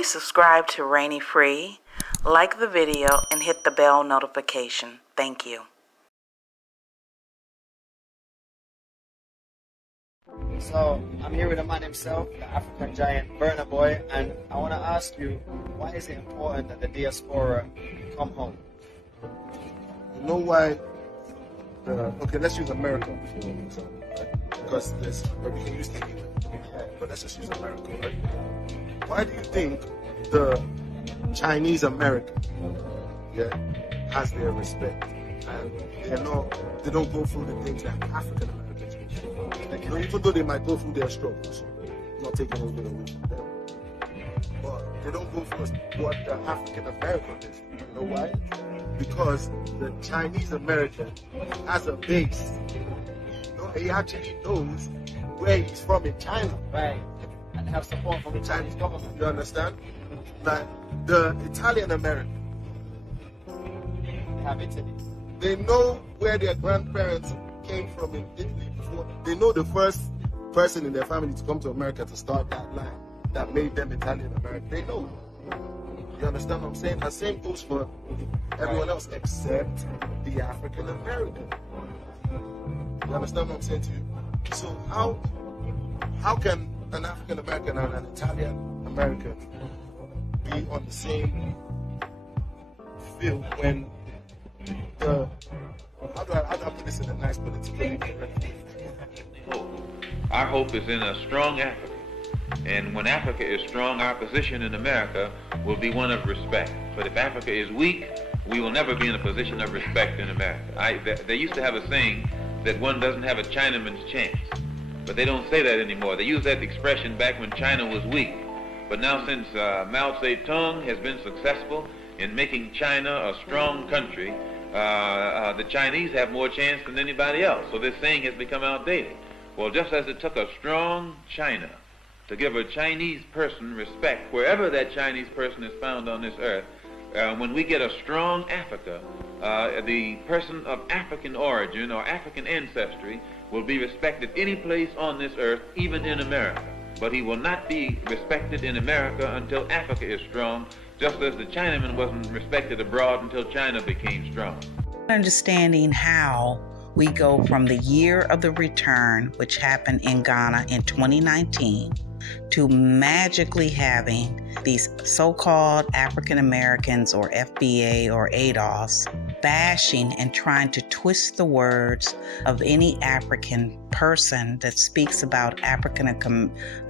Please subscribe to Rainy Free, like the video, and hit the bell notification. Thank you. So I'm here with a man himself, the African giant Burna Boy, and I want to ask you, why is it important that the diaspora come home? You know why? Okay, let's use America for example, right? Because we can use England, but let's just use America, right? Why do you think the Chinese American, has their respect, and they don't go through the things that African Americans go through? Even though they might go through their struggles, not taking anything away from them, but they don't go through what the African American is. You know why? Because the Chinese American has a base. He actually knows where he's from in China. Right. And they have support from the Chinese government. You understand? Like the Italian American, They have Italy. they know where their grandparents came from in Italy before. They know the first person in their family to come to America to start that line that made them Italian American. They know. You understand what I'm saying? The same goes for everyone else except the African American. You understand what I'm saying to you? So how can an African American and an Italian American be on the same field when how do I put this in a nice politically correct way? Our hope is in a strong Africa. And when Africa is strong, our position in America will be one of respect. But if Africa is weak, we will never be in a position of respect in America. They used to have a saying that one doesn't have a Chinaman's chance. But they don't say that anymore. They used that expression back when China was weak. But now since Mao Zedong has been successful in making China a strong country, the Chinese have more chance than anybody else. So this saying has become outdated. Well, just as it took a strong China to give a Chinese person respect wherever that Chinese person is found on this earth, when we get a strong Africa, the person of African origin or African ancestry will be respected any place on this earth, even in America. But he will not be respected in America until Africa is strong, just as the Chinaman wasn't respected abroad until China became strong. Understanding how we go from the year of the return, which happened in Ghana in 2019, to magically having these so-called African Americans or FBA or ADOS bashing and trying to twist the words of any African person that speaks about African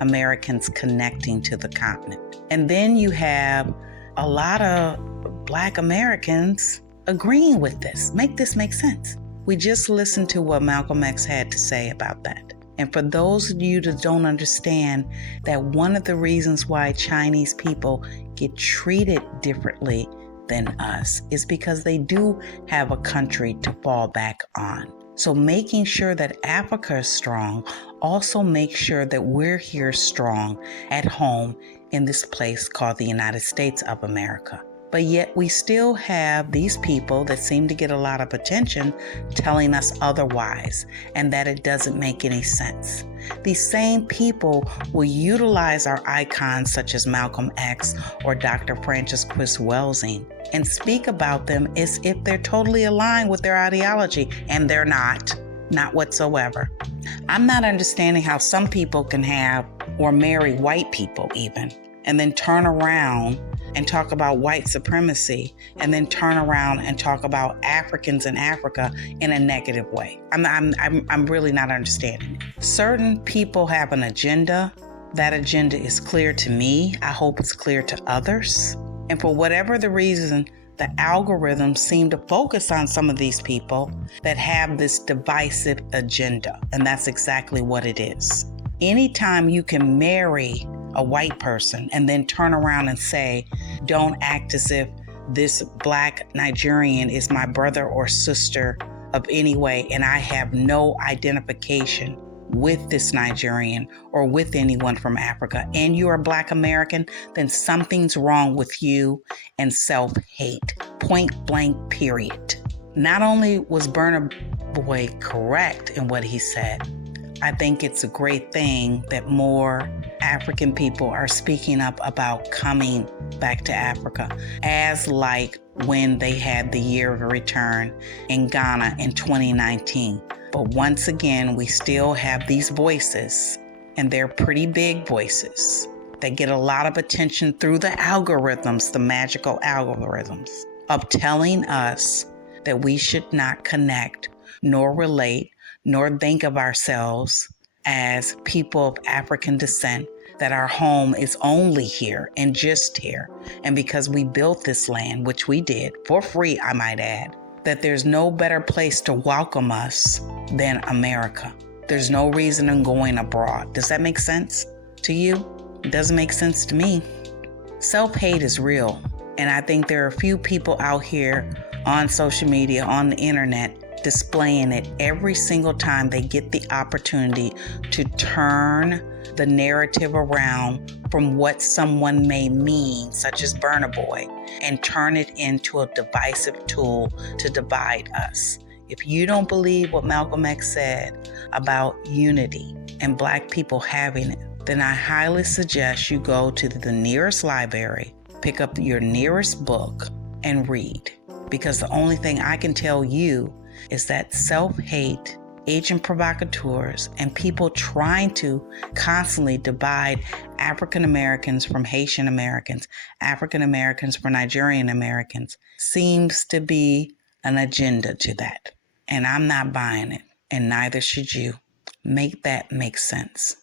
Americans connecting to the continent. And then you have a lot of Black Americans agreeing with this. Make this make sense. We just listened to what Malcolm X had to say about that. And for those of you that don't understand that one of the reasons why Chinese people get treated differently than us is because they do have a country to fall back on. So making sure that Africa is strong also makes sure that we're here strong at home in this place called the United States of America. But yet we still have these people that seem to get a lot of attention telling us otherwise and that it doesn't make any sense. These same people will utilize our icons such as Malcolm X or Dr. Francis Chris Welsing and speak about them as if they're totally aligned with their ideology, and they're not whatsoever. I'm not understanding how some people can have or marry white people even, and then turn around and talk about white supremacy, and then turn around and talk about Africans in Africa in a negative way. I'm really not understanding it. Certain people have an agenda. That agenda is clear to me. I hope it's clear to others. And for whatever the reason, the algorithms seem to focus on some of these people that have this divisive agenda. And that's exactly what it is. Anytime you can marry a white person and then turn around and say, don't act as if this Black Nigerian is my brother or sister of any way, and I have no identification with this Nigerian or with anyone from Africa, and you're a Black American, then something's wrong with you and self-hate. Point blank, period. Not only was Burna Boy correct in what he said, I think it's a great thing that more African people are speaking up about coming back to Africa, as like when they had the year of return in Ghana in 2019. But once again, we still have these voices, and they're pretty big voices that get a lot of attention through the algorithms, the magical algorithms, of telling us that we should not connect, nor relate, nor think of ourselves as people of African descent, that our home is only here and just here. And because we built this land, which we did for free, I might add, that there's no better place to welcome us than America. There's no reason in going abroad. Does that make sense to you? It doesn't make sense to me. Self-hate is real. And I think there are a few people out here on social media, on the internet, displaying it every single time they get the opportunity to turn the narrative around from what someone may mean, such as Burna Boy, and turn it into a divisive tool to divide us. If you don't believe what Malcolm X said about unity and Black people having it, then I highly suggest you go to the nearest library, pick up your nearest book, and read. Because the only thing I can tell you is that self-hate, agent provocateurs, and people trying to constantly divide African Americans from Haitian Americans, African Americans from Nigerian Americans, seems to be an agenda to that. And I'm not buying it, and neither should you. Make that make sense.